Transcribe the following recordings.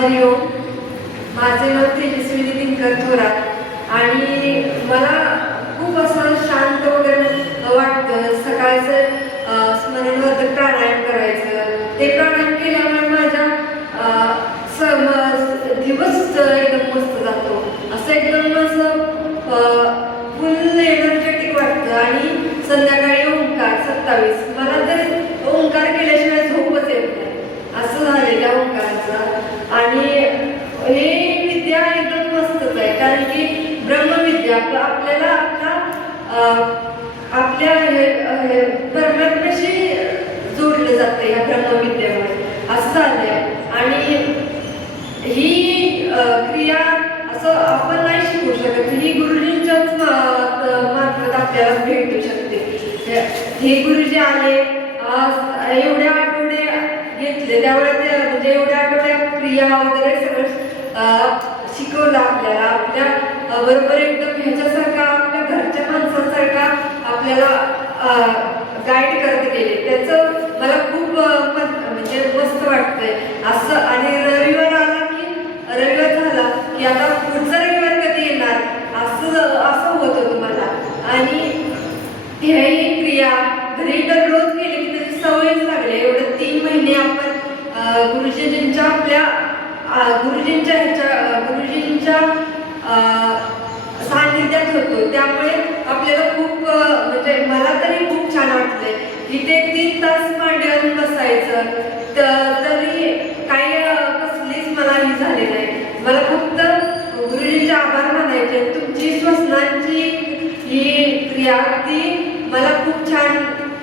हरिओम. माझे नाव तेजस्वी दिनकर थोरात आणि मला खूप असं शांत वगैरे वाटतं. सकाळचं स्मरणवर्धक प्राणायाम करायचं. ते प्राणायाम केल्यामुळे माझा दिवस एकदम मस्त जातो. असं एकदम असं फुल एनर्जेटिक वाटतं. आणि संध्याकाळी ओंकार 27 मला तर ओंकार केल्याशिवाय झोपच येत नाही असं झालं त्या ओंकाराचं. आणि हे विद्या एकदम मस्तच आहे कारण की ब्रह्मविद्या आपल्याला आपल्या परमात्म्याशी जोडलं जातं या ब्रह्मविद्यामुळे असं झालंय. आणि ही क्रिया असं आपण नाही शिकू शकत. ही गुरुजींच्याच मार्फत आपल्याला भेटू शकते. हे गुरुजी आले एवढ्या आठवडे घेतले त्यावेळेस म्हणजे एवढ्या आठवड्या क्रिया वगैरे सगळं शिकवलं आपल्याला. आपल्या बरोबर एकदम ह्याच्यासारखा आपल्या घरच्या माणसांसारखा आपल्याला गाईड करत गेले. त्याचं मला खूप म्हणजे मस्त वाटतंय असं. आणि रविवार आला की रविवार झाला की आता पुढचा रविवार कधी येणार असं होत होतं मला. आणि ही क्रिया घरी दररोज केली की त्याची सवयच लागली. एवढं 3 महिने आपण गुरुजींच्या गुरुजींच्या सान्निध्यात होतो. त्यामुळे आपल्याला खूप म्हणजे मला तरी खूप छान वाटलंय. इथे 3 तास मांडीवर बसायचं तरी काही कसलीच मला ही झाली नाही. मला फक्त गुरुजींचे आभार मानायचे. तुमची श्वसनांची ही क्रिया ती मला खूप छान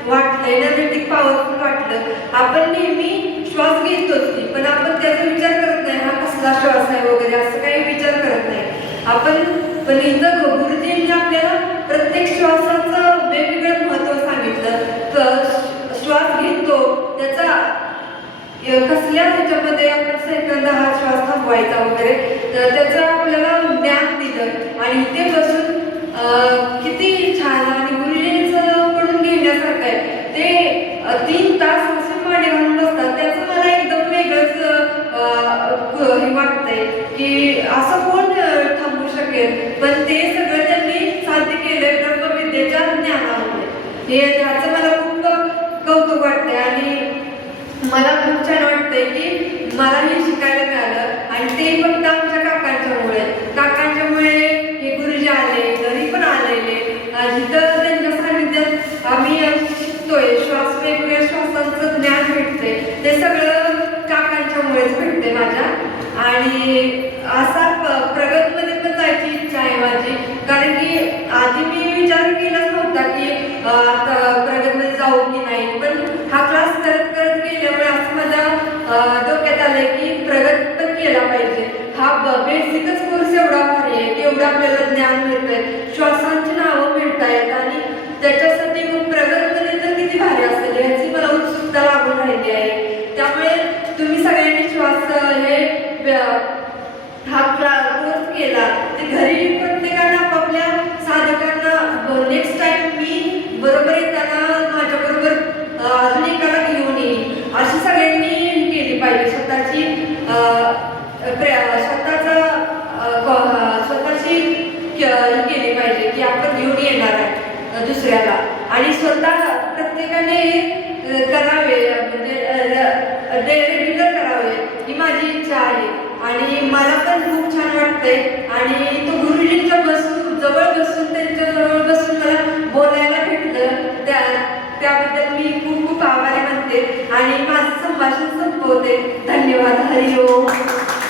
वाटलं. एनर्जेटिक पॉवरफुल वाटलं. आपण नेहमी श्वास घेतोच की पण आपण त्याचा विचार करत नाही हा कसला श्वास आहे वगैरे असं काही विचार करत नाही आपण. पण इथं गुरुजींनी आपल्याला प्रत्येक श्वासाचं वेगवेगळं महत्त्व सांगितलं. श्वास घेतो त्याचा कसल्या ह्याच्यामध्ये आपण सेकंद हा श्वास थांबवायचा वगैरे तर त्याचं आपल्याला ज्ञान दिलं. आणि इथे बसून किती छान आणि गुरुजींचं कडून घेण्यासारखं आहे. ते 3 तास असे मांडी घालून बसतात. त्याचं मला एकदम वेगळंच हे वाटतंय की असं कोण थांबू शकेल. पण ते सगळं त्यांनी साध्य केलंय ब्रह्मविद्येच्या ज्ञानामध्ये. हे त्याचं मला खूप कौतुक वाटतंय. आणि मला खूप छान वाटतंय की मला हे शिकायला मिळालं. आणि ते फक्त आमच्या काकांच्यामुळे हे गुरुजी आले घरी पण आलेले जिथं त्यांच्या सानिध्यात आम्ही शिकतोय. श्वास वेगवेगळ्या श्वासांचं ज्ञान भेटतंय ते सगळं काकांच्यामुळेच भेटते माझ्या. आणि असा प्रगतमध्ये पण जायची इच्छा आहे माझी. कारण की आधी मी विचार केलाच नव्हता की आता प्रगतमध्ये जाऊ की नाही. पण हा क्लास करत करत गेल्यामुळे असं माझ्या डोक्यात आलंय की प्रगत पण केला पाहिजे. हा बेसिकच कोर्स एवढा भारी आहे की एवढं आपल्याला ज्ञान मिळतंय. श्वासांची नावं मिळत आहेत आणि त्याच्यासाठी मग प्रगतमध्ये तर किती भारी असेल याची मला उत्सुकता लागून राहिली आहे. त्यामुळे तुम्ही सगळ्यांनी श्वास हा कोर्स केला ते घरी प्रत्येकानं आपापल्या साधकांना नेक्स्ट टाइम मी बरोबर येताना माझ्याबरोबर अजून एकाला घेऊन येईन अशी सगळ्यांनी केली पाहिजे. स्वतःची केली पाहिजे की आपण घेऊन येणार आहे दुसऱ्याला. आणि स्वतः प्रत्येकाने करावे म्हणजे रेग्युलर करावे ही माझी इच्छा आहे. आणि मला पण खूप छान वाटतंय. आणि तो गुरुजींच्या जवळ बसून त्यांच्याजवळ बसून मला बोलायला भेटलं त्याबद्दल मी खूप खूप आभारी मानते. आणि माझं संभाषण संपवते. धन्यवाद. हरिओम.